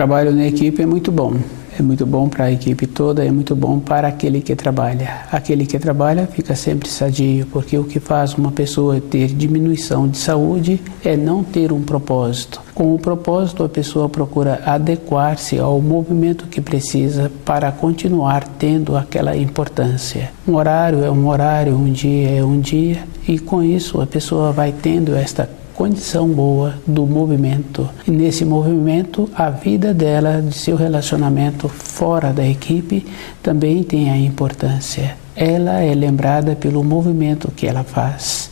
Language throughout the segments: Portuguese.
trabalho na equipe é muito bom. É muito bom para a equipe toda, é muito bom para aquele que trabalha. Aquele que trabalha fica sempre sadio, porque o que faz uma pessoa ter diminuição de saúde é não ter um propósito. Com o propósito, a pessoa procura adequar-se ao movimento que precisa para continuar tendo aquela importância. Um horário é um horário, um dia é um dia, e com isso a pessoa vai tendo esta condição boa do movimento. E nesse movimento, a vida dela, de seu relacionamento fora da equipe, também tem a importância. Ela é lembrada pelo movimento que ela faz.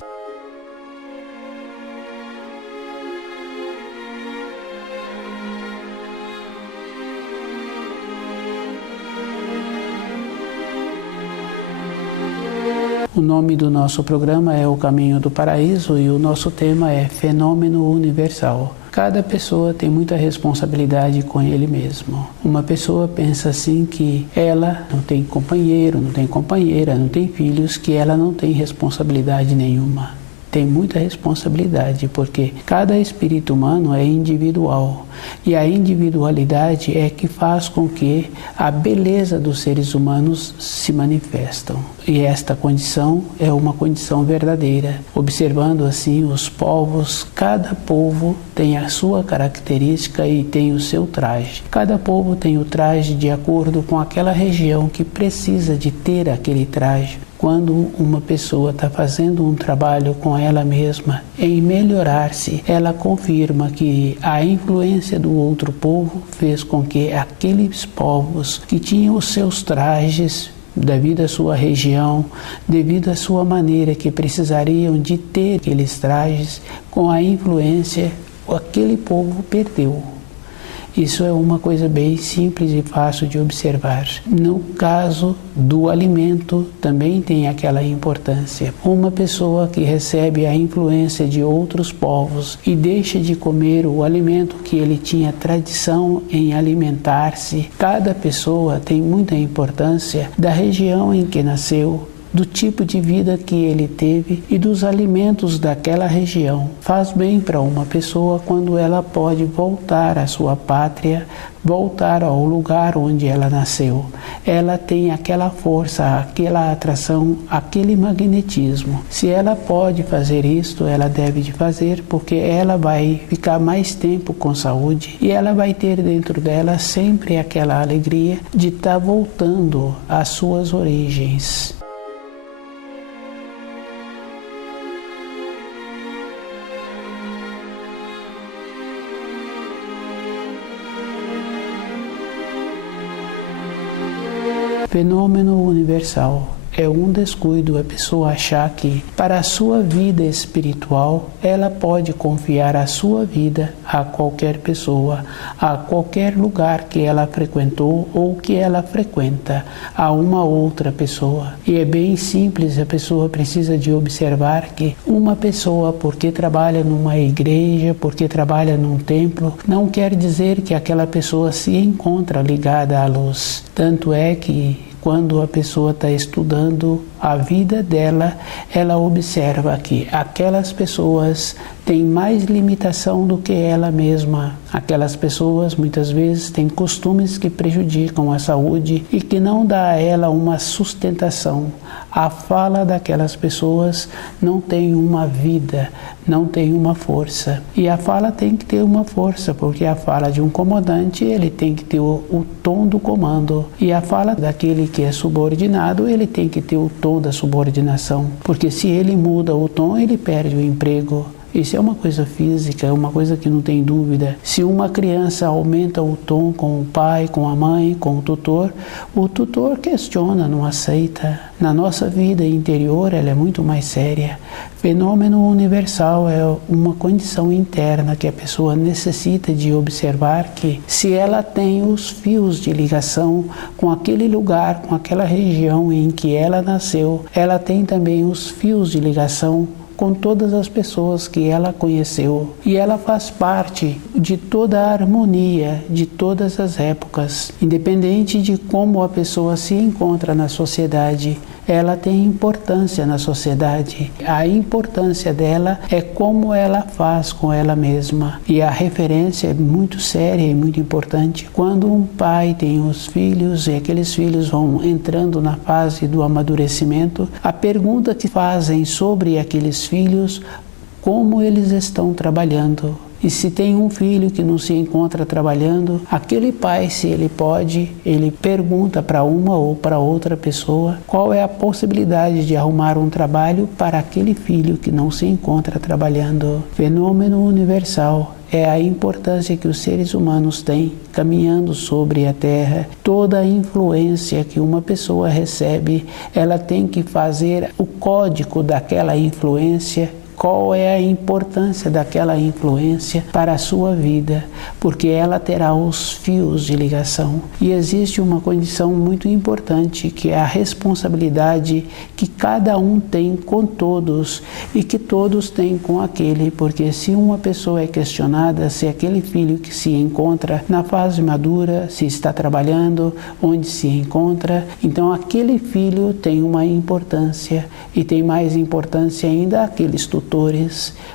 O nome do nosso programa é O Caminho do Paraíso e o nosso tema é Fenômeno Universal. Cada pessoa tem muita responsabilidade com ele mesmo. Uma pessoa pensa assim que ela não tem companheiro, não tem companheira, não tem filhos, que ela não tem responsabilidade nenhuma. Tem muita responsabilidade, porque cada espírito humano é individual e a individualidade é que faz com que a beleza dos seres humanos se manifestam. E esta condição é uma condição verdadeira. Observando assim os povos, cada povo tem a sua característica e tem o seu traje. Cada povo tem o traje de acordo com aquela região que precisa de ter aquele traje. Quando uma pessoa está fazendo um trabalho com ela mesma em melhorar-se, ela confirma que a influência do outro povo fez com que aqueles povos que tinham os seus trajes, devido à sua região, devido à sua maneira que precisariam de ter aqueles trajes, com a influência, aquele povo perdeu. Isso é uma coisa bem simples e fácil de observar. No caso do alimento, também tem aquela importância. Uma pessoa que recebe a influência de outros povos e deixa de comer o alimento que ele tinha tradição em alimentar-se, cada pessoa tem muita importância da região em que nasceu, do tipo de vida que ele teve e dos alimentos daquela região. Faz bem para uma pessoa quando ela pode voltar à sua pátria, voltar ao lugar onde ela nasceu. Ela tem aquela força, aquela atração, aquele magnetismo. Se ela pode fazer isto, ela deve de fazer, porque ela vai ficar mais tempo com saúde e ela vai ter dentro dela sempre aquela alegria de estar voltando às suas origens. Fenômeno universal. É um descuido a pessoa achar que, para a sua vida espiritual, ela pode confiar a sua vida a qualquer pessoa, a qualquer lugar que ela frequentou ou que ela frequenta, a uma outra pessoa. E é bem simples, a pessoa precisa de observar que uma pessoa, porque trabalha numa igreja, porque trabalha num templo, não quer dizer que aquela pessoa se encontra ligada à luz. Tanto é que quando a pessoa está estudando a vida dela, ela observa que aquelas pessoas têm mais limitação do que ela mesma. Aquelas pessoas muitas vezes têm costumes que prejudicam a saúde e que não dá a ela uma sustentação. A fala daquelas pessoas não tem uma vida, não tem uma força. E a fala tem que ter uma força, porque a fala de um comandante, ele tem que ter o tom do comando. E a fala daquele que é subordinado, ele tem que ter o tom da subordinação. Porque se ele muda o tom, ele perde o emprego. Isso é uma coisa física, é uma coisa que não tem dúvida. Se uma criança aumenta o tom com o pai, com a mãe, com o tutor questiona, não aceita. Na nossa vida interior, ela é muito mais séria. Fenômeno universal é uma condição interna que a pessoa necessita de observar que, se ela tem os fios de ligação com aquele lugar, com aquela região em que ela nasceu, ela tem também os fios de ligação com todas as pessoas que ela conheceu. E ela faz parte de toda a harmonia de todas as épocas. Independente de como a pessoa se encontra na sociedade, ela tem importância na sociedade. A importância dela é como ela faz com ela mesma. E a referência é muito séria e muito importante. Quando um pai tem os filhos e aqueles filhos vão entrando na fase do amadurecimento, a pergunta que fazem sobre aqueles filhos, como eles estão trabalhando. E se tem um filho que não se encontra trabalhando, aquele pai, se ele pode, ele pergunta para uma ou para outra pessoa qual é a possibilidade de arrumar um trabalho para aquele filho que não se encontra trabalhando. Fenômeno universal é a importância que os seres humanos têm caminhando sobre a Terra. Toda a influência que uma pessoa recebe, ela tem que fazer o código daquela influência. Qual é a importância daquela influência para a sua vida, porque ela terá os fios de ligação. E existe uma condição muito importante, que é a responsabilidade que cada um tem com todos e que todos têm com aquele, porque se uma pessoa é questionada, se aquele filho que se encontra na fase madura, se está trabalhando, onde se encontra, então aquele filho tem uma importância e tem mais importância ainda aqueles tutores,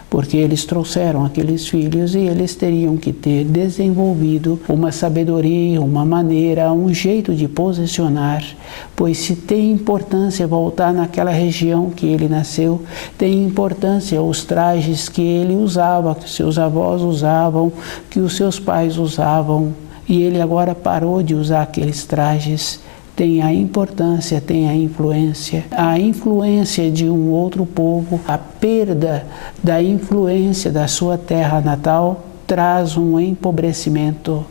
porque eles trouxeram aqueles filhos e eles teriam que ter desenvolvido uma sabedoria, uma maneira, um jeito de posicionar, pois se tem importância voltar naquela região que ele nasceu, tem importância os trajes que ele usava, que seus avós usavam, que os seus pais usavam, e ele agora parou de usar aqueles trajes. Tem a importância, tem a influência de um outro povo, a perda da influência da sua terra natal traz um empobrecimento.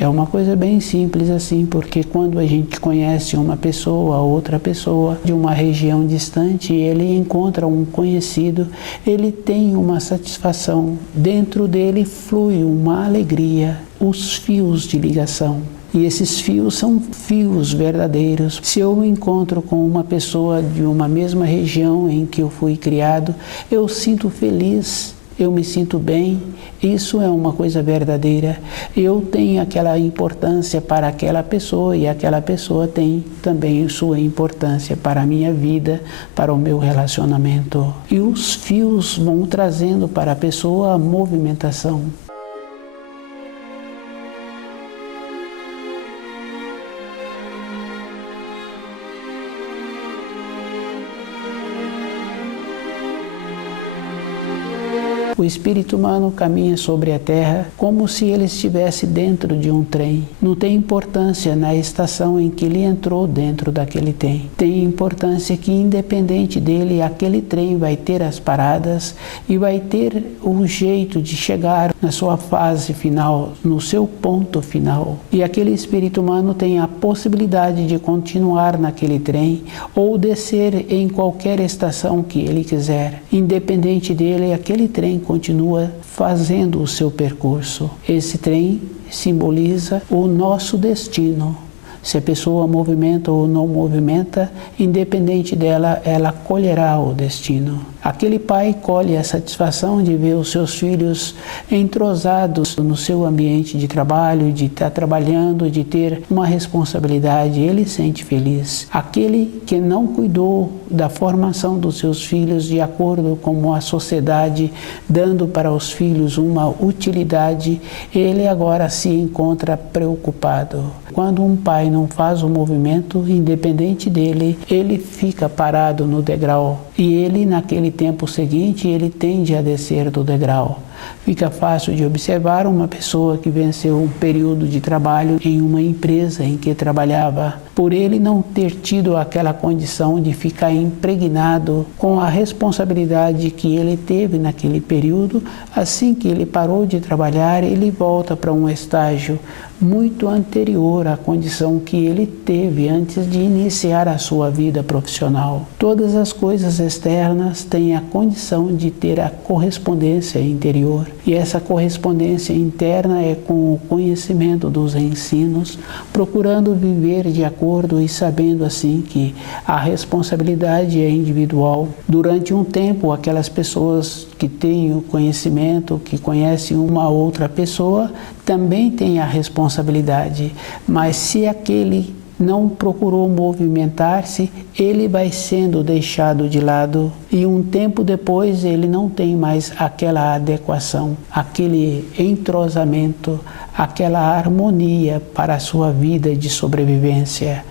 É uma coisa bem simples assim, porque quando a gente conhece uma pessoa, outra pessoa de uma região distante, ele encontra um conhecido, ele tem uma satisfação, dentro dele flui uma alegria, os fios de ligação. E esses fios são fios verdadeiros. Se eu me encontro com uma pessoa de uma mesma região em que eu fui criado, eu sinto feliz, eu me sinto bem, isso é uma coisa verdadeira. Eu tenho aquela importância para aquela pessoa e aquela pessoa tem também sua importância para a minha vida, para o meu relacionamento. E os fios vão trazendo para a pessoa a movimentação. O espírito humano caminha sobre a Terra como se ele estivesse dentro de um trem. Não tem importância na estação em que ele entrou dentro daquele trem. Tem importância que, independente dele, aquele trem vai ter as paradas e vai ter o jeito de chegar na sua fase final, no seu ponto final. E aquele espírito humano tem a possibilidade de continuar naquele trem ou descer em qualquer estação que ele quiser. Independente dele, aquele trem continua fazendo o seu percurso. Esse trem simboliza o nosso destino. Se a pessoa movimenta ou não movimenta, independente dela, ela colherá o destino. Aquele pai colhe a satisfação de ver os seus filhos entrosados no seu ambiente de trabalho, de estar trabalhando, de ter uma responsabilidade, ele sente feliz. Aquele que não cuidou da formação dos seus filhos de acordo com a sociedade, dando para os filhos uma utilidade, ele agora se encontra preocupado. Quando um pai não faz o movimento, independente dele, ele fica parado no degrau e ele, naquele tempo seguinte, ele tende a descer do degrau. Fica fácil de observar uma pessoa que venceu um período de trabalho em uma empresa em que trabalhava, por ele não ter tido aquela condição de ficar impregnado com a responsabilidade que ele teve naquele período. Assim que ele parou de trabalhar, ele volta para um estágio muito anterior à condição que ele teve antes de iniciar a sua vida profissional. Todas as coisas externas têm a condição de ter a correspondência interior, e essa correspondência interna é com o conhecimento dos ensinos, procurando viver de acordo e sabendo assim que a responsabilidade é individual. Durante um tempo, aquelas pessoas que têm o conhecimento, que conhecem uma outra pessoa, também têm a responsabilidade, mas se aquele não procurou movimentar-se, ele vai sendo deixado de lado e um tempo depois ele não tem mais aquela adequação, aquele entrosamento, aquela harmonia para a sua vida de sobrevivência.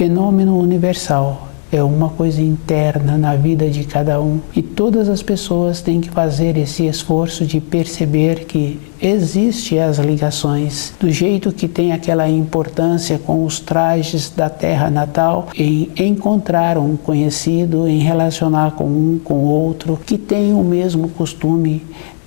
Fenômeno universal é uma coisa interna na vida de cada um e todas as pessoas têm que fazer esse esforço de perceber que existem as ligações, do jeito que tem aquela importância com os trajes da terra natal em encontrar um conhecido, em relacionar com um com o outro, que tem o mesmo costume,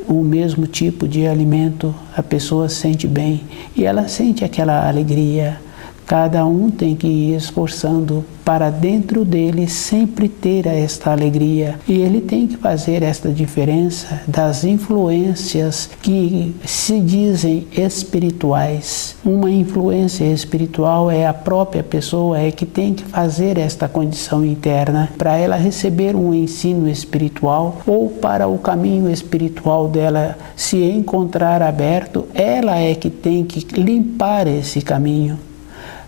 o mesmo tipo de alimento, a pessoa sente bem e ela sente aquela alegria. Cada um tem que ir esforçando para dentro dele sempre ter esta alegria. E ele tem que fazer esta diferença das influências que se dizem espirituais. Uma influência espiritual é a própria pessoa que tem que fazer esta condição interna para ela receber um ensino espiritual ou para o caminho espiritual dela se encontrar aberto, ela é que tem que limpar esse caminho.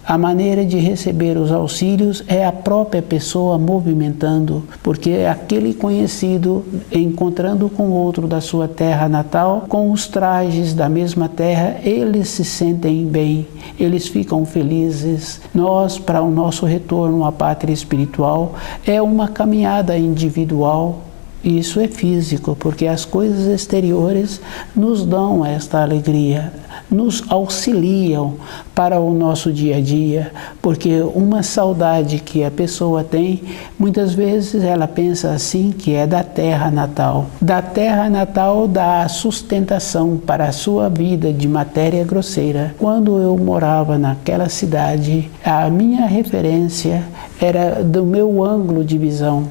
A maneira de receber os auxílios é a própria pessoa movimentando, porque aquele conhecido, encontrando com outro da sua terra natal, com os trajes da mesma terra, eles se sentem bem, eles ficam felizes. Nós, para o nosso retorno à pátria espiritual, é uma caminhada individual. Isso é físico, porque as coisas exteriores nos dão esta alegria, nos auxiliam para o nosso dia a dia, porque uma saudade que a pessoa tem, muitas vezes ela pensa assim, que é da terra natal. Da terra natal dá sustentação para a sua vida de matéria grosseira. Quando eu morava naquela cidade, a minha referência era do meu ângulo de visão.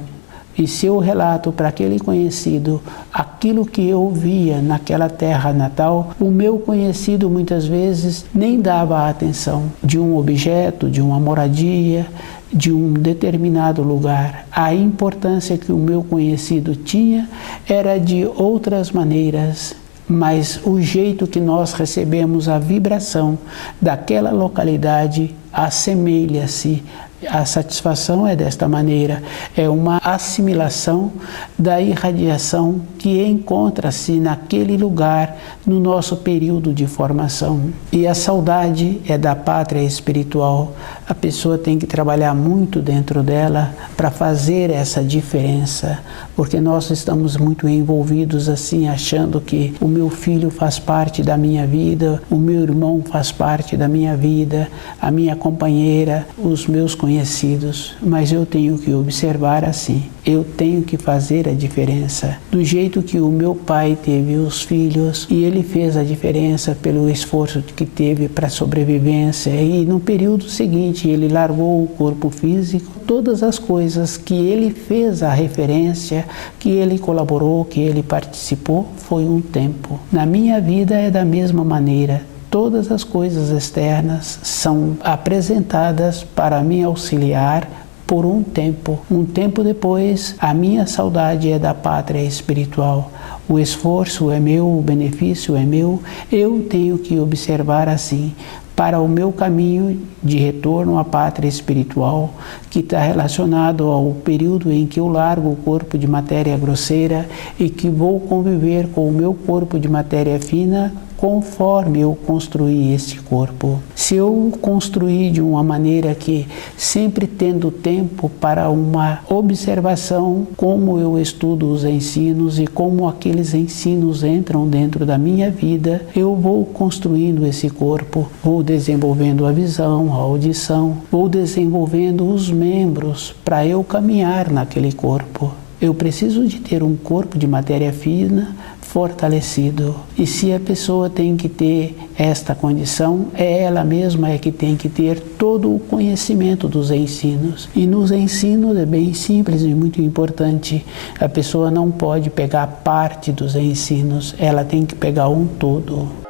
E se eu relato para aquele conhecido aquilo que eu via naquela terra natal, o meu conhecido muitas vezes nem dava atenção de um objeto, de uma moradia, de um determinado lugar. A importância que o meu conhecido tinha era de outras maneiras, mas o jeito que nós recebemos a vibração daquela localidade assemelha-se. A satisfação é desta maneira, é uma assimilação da irradiação que encontra-se naquele lugar no nosso período de formação. E a saudade é da pátria espiritual. A pessoa tem que trabalhar muito dentro dela para fazer essa diferença, porque nós estamos muito envolvidos assim, achando que o meu filho faz parte da minha vida, o meu irmão faz parte da minha vida, a minha companheira, os meus conhecidos, mas eu tenho que observar assim, eu tenho que fazer a diferença. Do jeito que o meu pai teve os filhos e ele fez a diferença pelo esforço que teve para a sobrevivência e no período seguinte ele largou o corpo físico, todas as coisas que ele fez a referência, que ele colaborou, que ele participou, foi um tempo. Na minha vida é da mesma maneira. Todas as coisas externas são apresentadas para me auxiliar por um tempo. Um tempo depois, a minha saudade é da pátria espiritual. O esforço é meu, o benefício é meu. Eu tenho que observar assim, para o meu caminho de retorno à pátria espiritual, que está relacionado ao período em que eu largo o corpo de matéria grosseira e que vou conviver com o meu corpo de matéria fina, conforme eu construí este corpo. Se eu construir de uma maneira que sempre tendo tempo para uma observação, como eu estudo os ensinos e como aqueles ensinos entram dentro da minha vida, eu vou construindo esse corpo, vou desenvolvendo a visão, a audição, vou desenvolvendo os membros para eu caminhar naquele corpo. Eu preciso de ter um corpo de matéria fina fortalecido. E se a pessoa tem que ter esta condição, é ela mesma que tem que ter todo o conhecimento dos ensinos. E nos ensinos é bem simples e muito importante. A pessoa não pode pegar parte dos ensinos, ela tem que pegar um todo.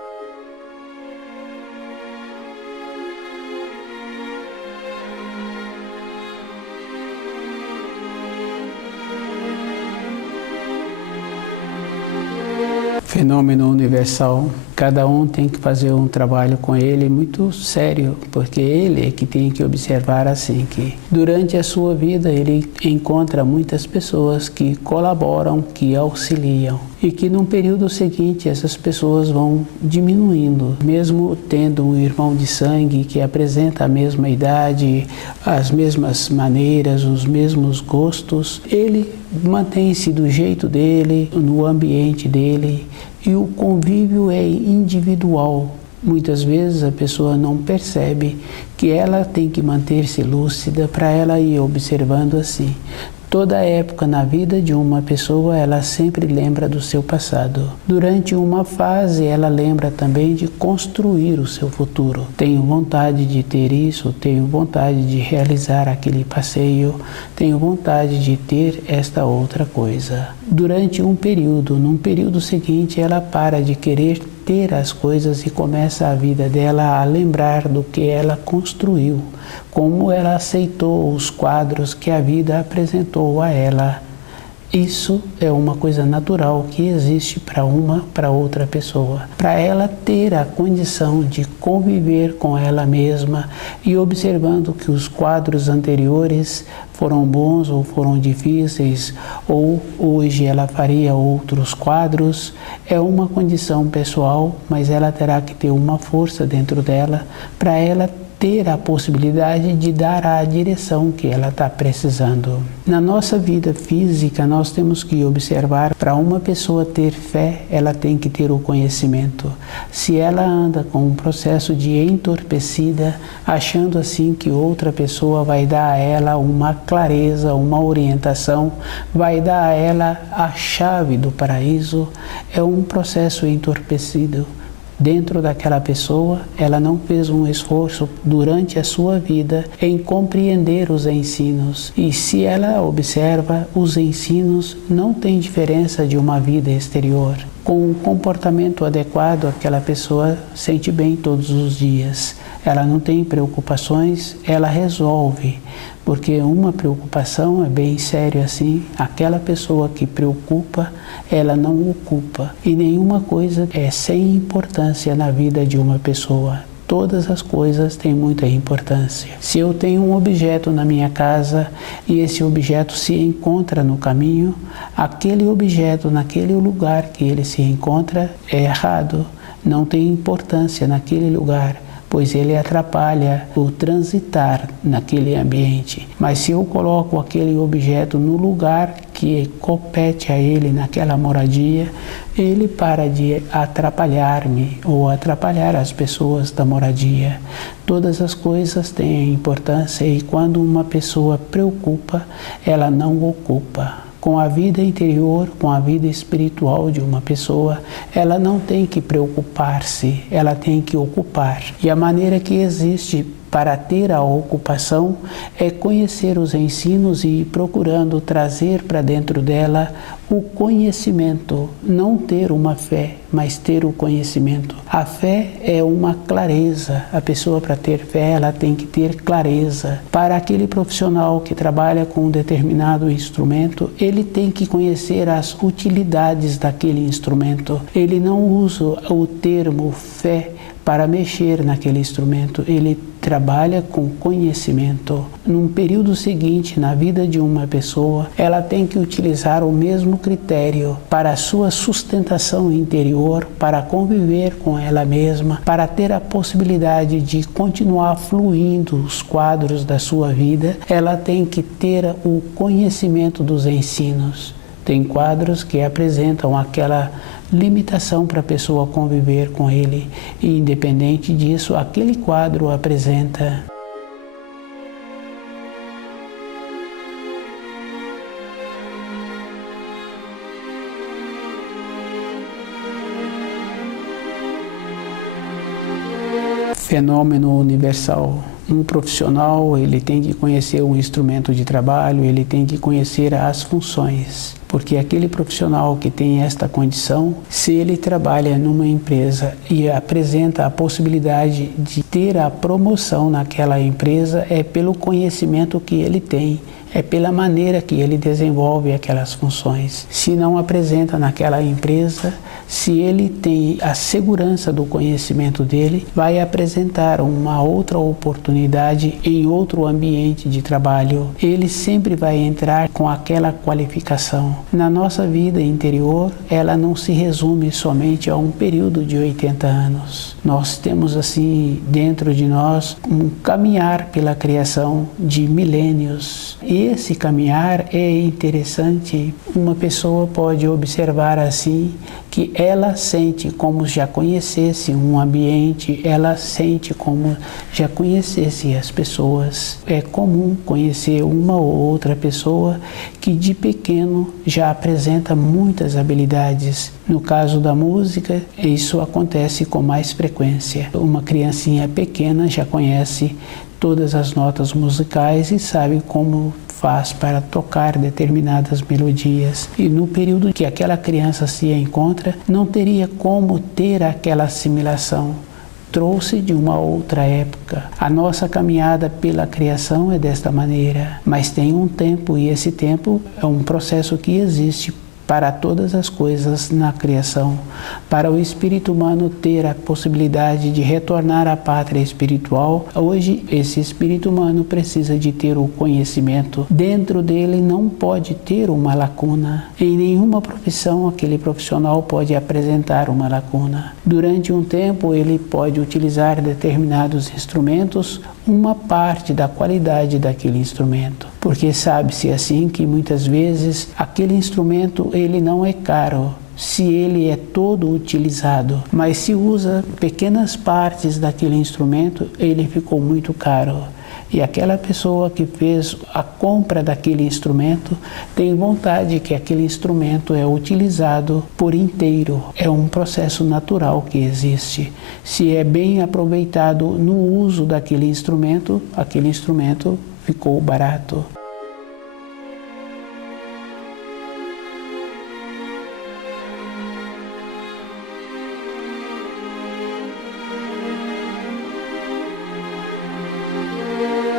fenômeno universal. Cada um tem que fazer um trabalho com ele muito sério, porque ele é que tem que observar assim que durante a sua vida ele encontra muitas pessoas que colaboram, que auxiliam e que num período seguinte essas pessoas vão diminuindo, mesmo tendo um irmão de sangue que apresenta a mesma idade, as mesmas maneiras, os mesmos gostos, ele mantém-se do jeito dele, no ambiente dele, e o convívio é individual. Muitas vezes a pessoa não percebe que ela tem que manter-se lúcida para ela ir observando assim. Toda época na vida de uma pessoa, ela sempre lembra do seu passado. Durante uma fase, ela lembra também de construir o seu futuro. Tenho vontade de ter isso, tenho vontade de realizar aquele passeio, tenho vontade de ter esta outra coisa. Durante um período, num período seguinte, ela para de querer ter as coisas e começa a vida dela a lembrar do que ela construiu, como ela aceitou os quadros que a vida apresentou a ela. Isso é uma coisa natural que existe para outra pessoa. Para ela ter a condição de conviver com ela mesma e observando que os quadros anteriores foram bons ou foram difíceis, ou hoje ela faria outros quadros, é uma condição pessoal, mas ela terá que ter uma força dentro dela para ela ter a possibilidade de dar a direção que ela está precisando. Na nossa vida física, nós temos que observar, para uma pessoa ter fé, ela tem que ter o conhecimento. Se ela anda com um processo de entorpecida, achando assim que outra pessoa vai dar a ela uma clareza, uma orientação, vai dar a ela a chave do paraíso, é um processo entorpecido. Dentro daquela pessoa, ela não fez um esforço durante a sua vida em compreender os ensinos. E se ela observa, os ensinos não têm diferença de uma vida exterior. Com o comportamento adequado, aquela pessoa sente bem todos os dias. Ela não tem preocupações, ela resolve. Porque uma preocupação é bem sério assim, aquela pessoa que preocupa, ela não ocupa. E nenhuma coisa é sem importância na vida de uma pessoa. Todas as coisas têm muita importância. Se eu tenho um objeto na minha casa e esse objeto se encontra no caminho, aquele objeto naquele lugar que ele se encontra é errado, não tem importância naquele lugar, pois ele atrapalha o transitar naquele ambiente. Mas se eu coloco aquele objeto no lugar que compete a ele naquela moradia, ele para de atrapalhar-me ou atrapalhar as pessoas da moradia. Todas as coisas têm importância e quando uma pessoa preocupa, ela não ocupa. Com a vida interior, com a vida espiritual de uma pessoa, ela não tem que preocupar-se, ela tem que ocupar. E a maneira que existe para ter a ocupação é conhecer os ensinos e ir procurando trazer para dentro dela o conhecimento, não ter uma fé, mas ter o conhecimento. A fé é uma clareza, a pessoa para ter fé ela tem que ter clareza. Para aquele profissional que trabalha com um determinado instrumento, ele tem que conhecer as utilidades daquele instrumento. Ele não usa o termo fé para mexer naquele instrumento, ele trabalha com conhecimento. Num período seguinte, na vida de uma pessoa, ela tem que utilizar o mesmo critério para a sua sustentação interior, para conviver com ela mesma, para ter a possibilidade de continuar fluindo os quadros da sua vida, ela tem que ter o conhecimento dos ensinos. Tem quadros que apresentam aquela limitação para a pessoa conviver com ele e, independente disso, aquele quadro apresenta. Fenômeno universal. Um profissional, ele tem que conhecer um instrumento de trabalho, ele tem que conhecer as funções. Porque aquele profissional que tem esta condição, se ele trabalha numa empresa e apresenta a possibilidade de ter a promoção naquela empresa é pelo conhecimento que ele tem, é pela maneira que ele desenvolve aquelas funções. Se não apresenta naquela empresa, se ele tem a segurança do conhecimento dele, vai apresentar uma outra oportunidade em outro ambiente de trabalho. Ele sempre vai entrar com aquela qualificação. Na nossa vida interior, ela não se resume somente a um período de 80 anos. Nós temos assim dentro de nós um caminhar pela criação de milênios. Esse caminhar é interessante. Uma pessoa pode observar assim que ela sente como já conhecesse um ambiente, ela sente como já conhecesse as pessoas. É comum conhecer uma ou outra pessoa que de pequeno já apresenta muitas habilidades. No caso da música, isso acontece com mais frequência. Uma criancinha pequena já conhece todas as notas musicais e sabe como faz para tocar determinadas melodias. E no período que aquela criança se encontra, não teria como ter aquela assimilação. Trouxe de uma outra época. A nossa caminhada pela criação é desta maneira, mas tem um tempo, e esse tempo é um processo que existe para todas as coisas na criação, para o espírito humano ter a possibilidade de retornar à pátria espiritual. Hoje, esse espírito humano precisa de ter o conhecimento. Dentro dele não pode ter uma lacuna. Em nenhuma profissão, aquele profissional pode apresentar uma lacuna. Durante um tempo, ele pode utilizar determinados instrumentos, uma parte da qualidade daquele instrumento, porque sabe-se assim que muitas vezes aquele instrumento ele não é caro se ele é todo utilizado, mas se usa pequenas partes daquele instrumento, ele ficou muito caro. E aquela pessoa que fez a compra daquele instrumento tem vontade que aquele instrumento é utilizado por inteiro. É um processo natural que existe. Se é bem aproveitado no uso daquele instrumento ficou barato.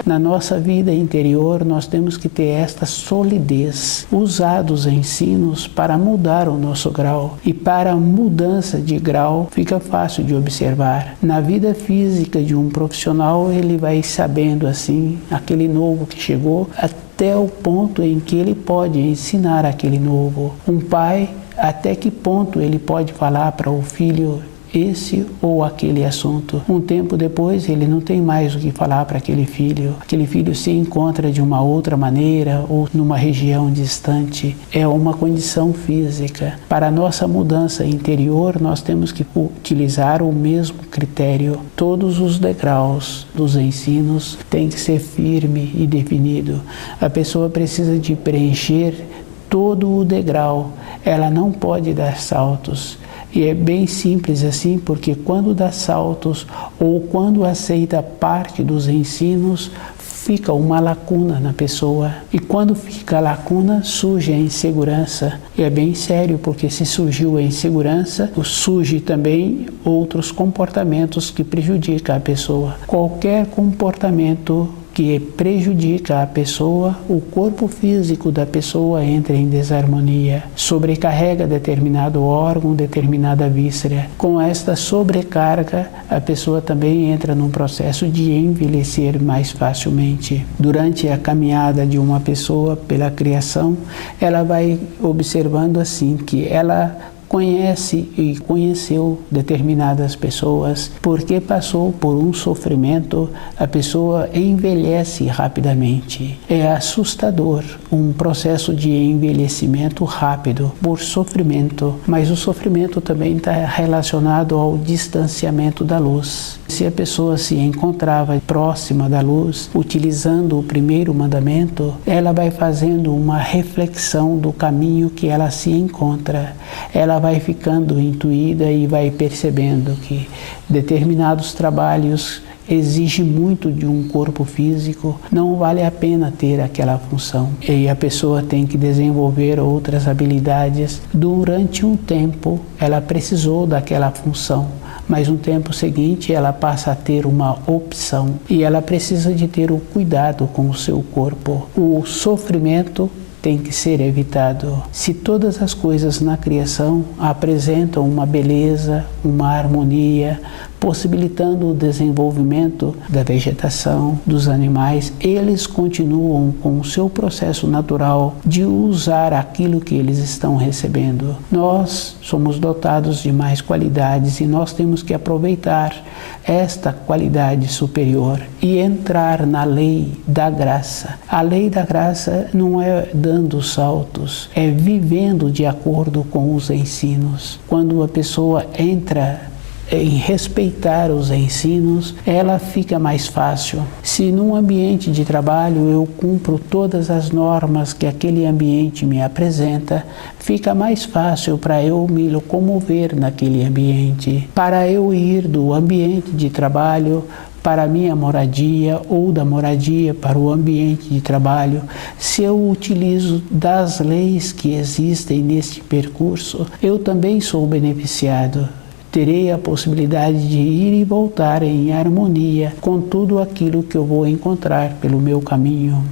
Na nossa vida interior, nós temos que ter esta solidez, usar os ensinos para mudar o nosso grau. E para a mudança de grau, fica fácil de observar. Na vida física de um profissional, ele vai sabendo assim, aquele novo que chegou, até o ponto em que ele pode ensinar aquele novo. Um pai, até que ponto ele pode falar para o filho esse ou aquele assunto. Um tempo depois, ele não tem mais o que falar para aquele filho. Aquele filho se encontra de uma outra maneira ou numa região distante. É uma condição física. Para a nossa mudança interior, nós temos que utilizar o mesmo critério. Todos os degraus dos ensinos têm que ser firme e definido. A pessoa precisa de preencher todo o degrau. Ela não pode dar saltos. E é bem simples assim, porque quando dá saltos ou quando aceita parte dos ensinos, fica uma lacuna na pessoa. E quando fica a lacuna, surge a insegurança. E é bem sério, porque se surgiu a insegurança, surge também outros comportamentos que prejudicam a pessoa. Qualquer comportamento que prejudica a pessoa, o corpo físico da pessoa entra em desarmonia, sobrecarrega determinado órgão, determinada víscera. Com esta sobrecarga, a pessoa também entra num processo de envelhecer mais facilmente. Durante a caminhada de uma pessoa pela criação, ela vai observando assim que ela conhece e conheceu determinadas pessoas, porque passou por um sofrimento, a pessoa envelhece rapidamente. É assustador um processo de envelhecimento rápido por sofrimento, mas o sofrimento também está relacionado ao distanciamento da luz. Se a pessoa se encontrava próxima da luz, utilizando o primeiro mandamento, ela vai fazendo uma reflexão do caminho que ela se encontra. Ela vai ficando intuída e vai percebendo que determinados trabalhos exigem muito de um corpo físico, não vale a pena ter aquela função. E a pessoa tem que desenvolver outras habilidades. Durante um tempo, ela precisou daquela função, mas no tempo seguinte ela passa a ter uma opção e ela precisa de ter o cuidado com o seu corpo. O sofrimento tem que ser evitado. Se todas as coisas na criação apresentam uma beleza, uma harmonia, possibilitando o desenvolvimento da vegetação, dos animais, eles continuam com o seu processo natural de usar aquilo que eles estão recebendo. Nós somos dotados de mais qualidades e nós temos que aproveitar esta qualidade superior e entrar na lei da graça. A lei da graça não é dando saltos, é vivendo de acordo com os ensinos. Quando a pessoa entra em respeitar os ensinos, ela fica mais fácil. Se num ambiente de trabalho eu cumpro todas as normas que aquele ambiente me apresenta, fica mais fácil para eu me locomover naquele ambiente. Para eu ir do ambiente de trabalho para a minha moradia ou da moradia para o ambiente de trabalho, se eu utilizo das leis que existem neste percurso, eu também sou beneficiado. Terei a possibilidade de ir e voltar em harmonia com tudo aquilo que eu vou encontrar pelo meu caminho.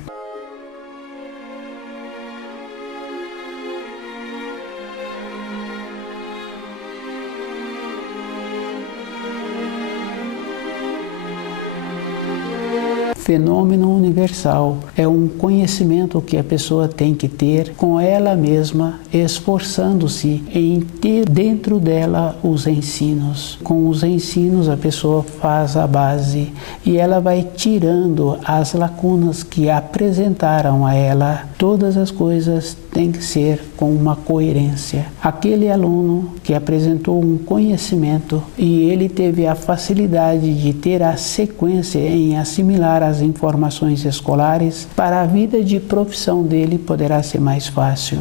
Fenômeno universal é um conhecimento que a pessoa tem que ter com ela mesma, esforçando-se em ter dentro dela os ensinos. Com os ensinos a pessoa faz a base e ela vai tirando as lacunas que apresentaram a ela. Todas as coisas têm que ser com uma coerência. Aquele aluno que apresentou um conhecimento e ele teve a facilidade de ter a sequência em assimilar as informações escolares, para a vida de profissão dele poderá ser mais fácil,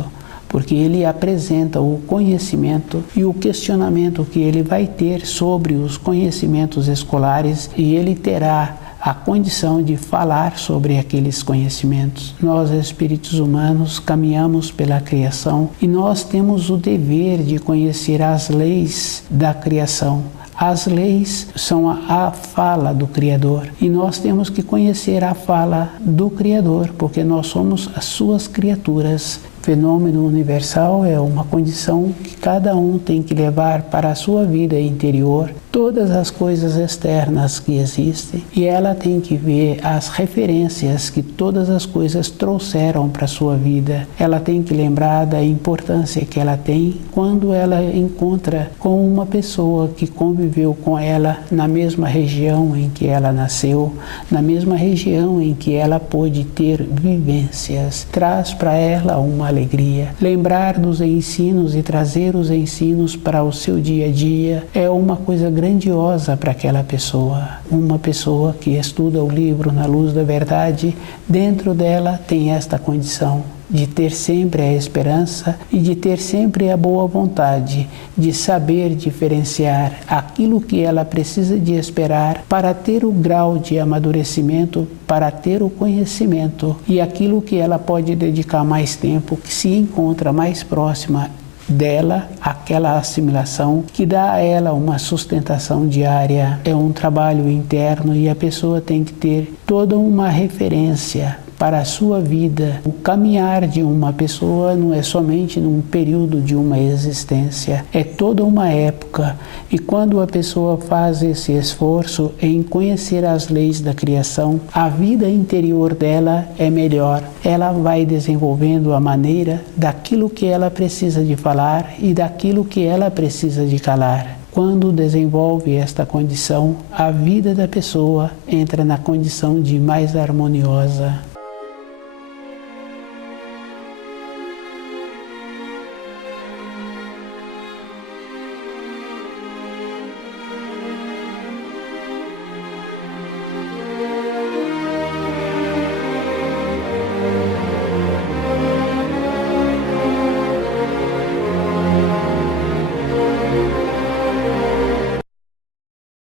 porque ele apresenta o conhecimento e o questionamento que ele vai ter sobre os conhecimentos escolares e ele terá a condição de falar sobre aqueles conhecimentos. Nós, espíritos humanos, caminhamos pela criação e nós temos o dever de conhecer as leis da criação. As leis são a fala do Criador e nós temos que conhecer a fala do Criador, porque nós somos as suas criaturas. Fenômeno universal é uma condição que cada um tem que levar para a sua vida interior, todas as coisas externas que existem, e ela tem que ver as referências que todas as coisas trouxeram para a sua vida. Ela tem que lembrar da importância que ela tem quando ela encontra com uma pessoa que conviveu com ela na mesma região em que ela nasceu, na mesma região em que ela pôde ter vivências. Traz para ela uma alegria. Lembrar dos ensinos e trazer os ensinos para o seu dia a dia é uma coisa grandiosa para aquela pessoa. Uma pessoa que estuda o livro Na Luz da Verdade, dentro dela tem esta condição de ter sempre a esperança e de ter sempre a boa vontade de saber diferenciar aquilo que ela precisa de esperar para ter o grau de amadurecimento, para ter o conhecimento e aquilo que ela pode dedicar mais tempo, que se encontra mais próxima dela, aquela assimilação que dá a ela uma sustentação diária. É um trabalho interno e a pessoa tem que ter toda uma referência para a sua vida. O caminhar de uma pessoa não é somente num período de uma existência, é toda uma época. E quando a pessoa faz esse esforço em conhecer as leis da criação, a vida interior dela é melhor. Ela vai desenvolvendo a maneira daquilo que ela precisa de falar e daquilo que ela precisa de calar. Quando desenvolve esta condição, a vida da pessoa entra na condição de mais harmoniosa.